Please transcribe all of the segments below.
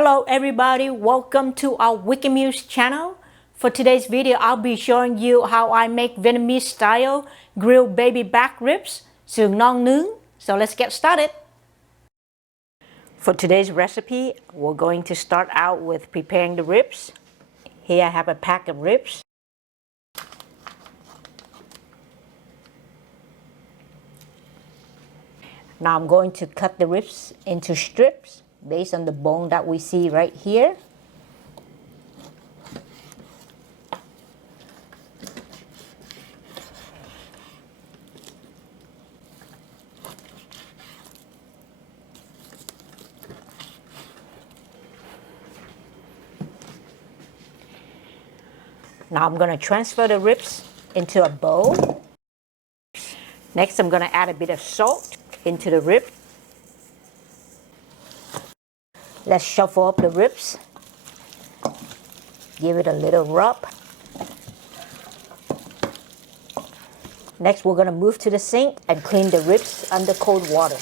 Hello everybody, welcome to our Wikimews channel. For today's video, I'll be showing you how I make Vietnamese style grilled baby back ribs, sườn non nướng. So let's get started. For today's recipe, we're going to start out with preparing the ribs. Here I have a pack of ribs. Now I'm going to cut the ribs into strips based on the bone that we see right here. Now I'm going to transfer the ribs into a bowl. Next I'm going to add a bit of salt into the rib. Let's shuffle up the ribs. Give it a little rub. Next we're going to move to the sink and clean the ribs under cold water.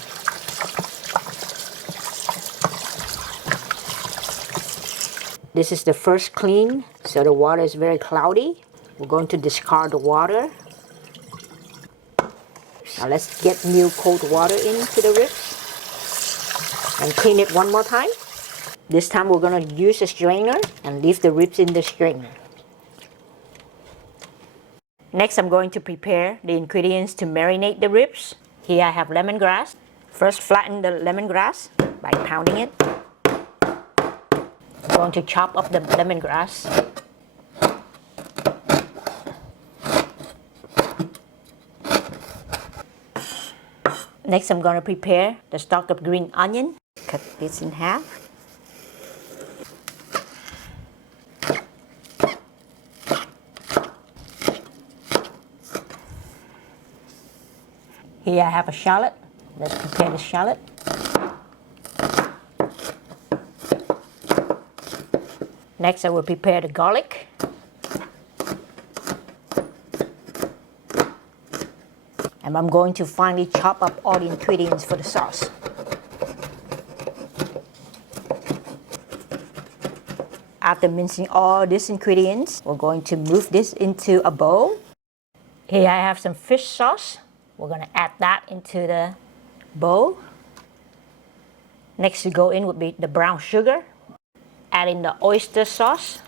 This is the first clean, so the water is very cloudy. We're going to discard the water. Now let's get new cold water into the ribs and clean it one more time. This time we're going to use a strainer and leave the ribs in the strainer. Next I'm going to prepare the ingredients to marinate the ribs. Here I have lemongrass. First flatten the lemongrass by pounding it. I'm going to chop up the lemongrass. Next I'm going to prepare the stalk of green onion. Cut this in half. Here I have a shallot. Let's prepare the shallot. Next I will prepare the garlic. And I'm going to finally chop up all the ingredients for the sauce. After mincing all these ingredients, we're going to move this into a bowl. Here I have some fish sauce. We're going to add that into the bowl. Next to go in would be the brown sugar. Add in the oyster sauce.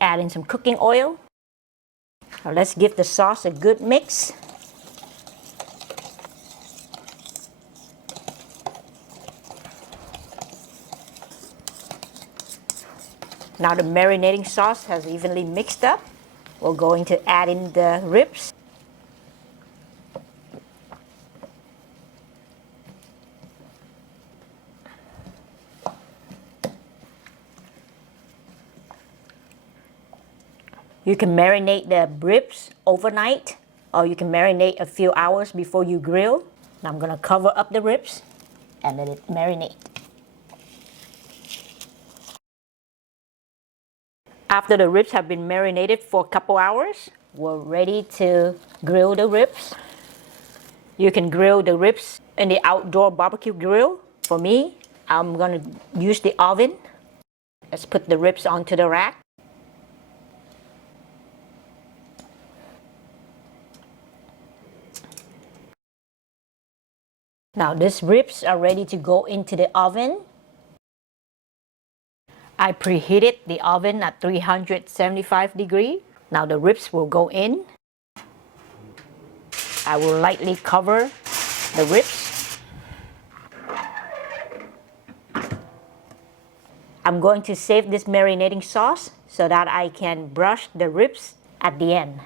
Add in some cooking oil. Now let's give the sauce a good mix. Now the marinating sauce has evenly mixed up. We're going to add in the ribs. You can marinate the ribs overnight, or you can marinate a few hours before you grill. Now I'm going to cover up the ribs and let it marinate. After the ribs have been marinated for a couple hours, we're ready to grill the ribs. You can grill the ribs in the outdoor barbecue grill. For me, I'm going to use the oven. Let's put the ribs onto the rack. Now these ribs are ready to go into the oven. I preheated the oven at 375 degrees. Now the ribs will go in. I will lightly cover the ribs. I'm going to save this marinating sauce so that I can brush the ribs at the end.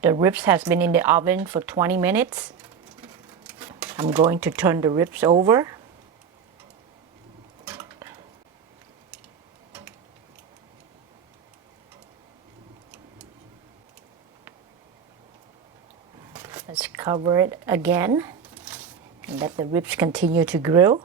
The ribs has been in the oven for 20 minutes. I'm going to turn the ribs over. Let's cover it again and let the ribs continue to grill.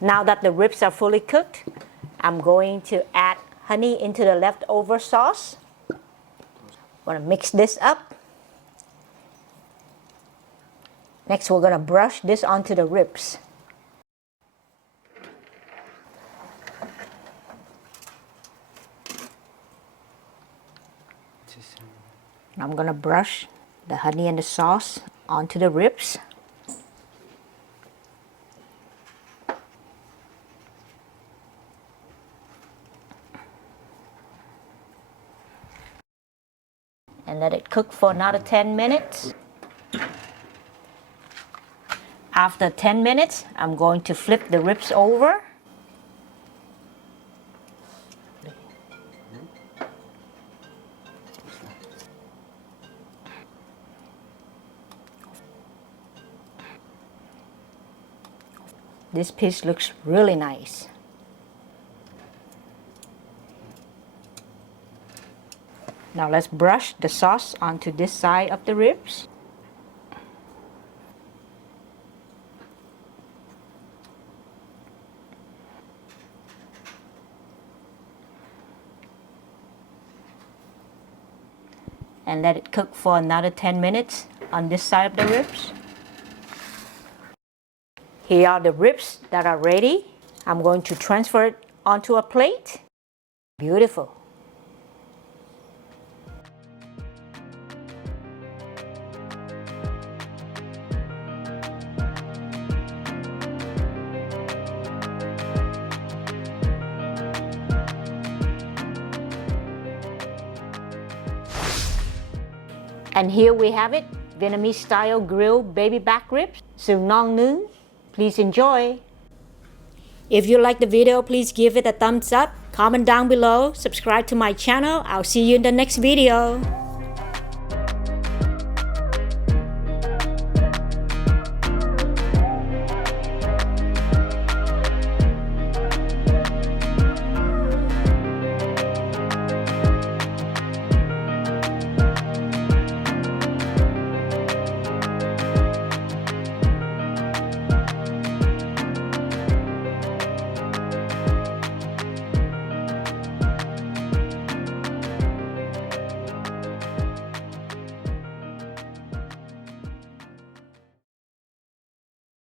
Now that the ribs are fully cooked, I'm going to add honey into the leftover sauce. Want to mix this up. Next, we're going to brush this onto the ribs. I'm going to brush the honey and the sauce onto the ribs. And let it cook for another 10 minutes. After 10 minutes, I'm going to flip the ribs over. This piece looks really nice. Now let's brush the sauce onto this side of the ribs. And let it cook for another 10 minutes on this side of the ribs. Here are the ribs that are ready. I'm going to transfer it onto a plate. Beautiful. And here we have it, Vietnamese style grilled baby back ribs, Sườn Nướng. Please enjoy. If you like the video, please give it a thumbs up, comment down below, subscribe to my channel. I'll see you in the next video.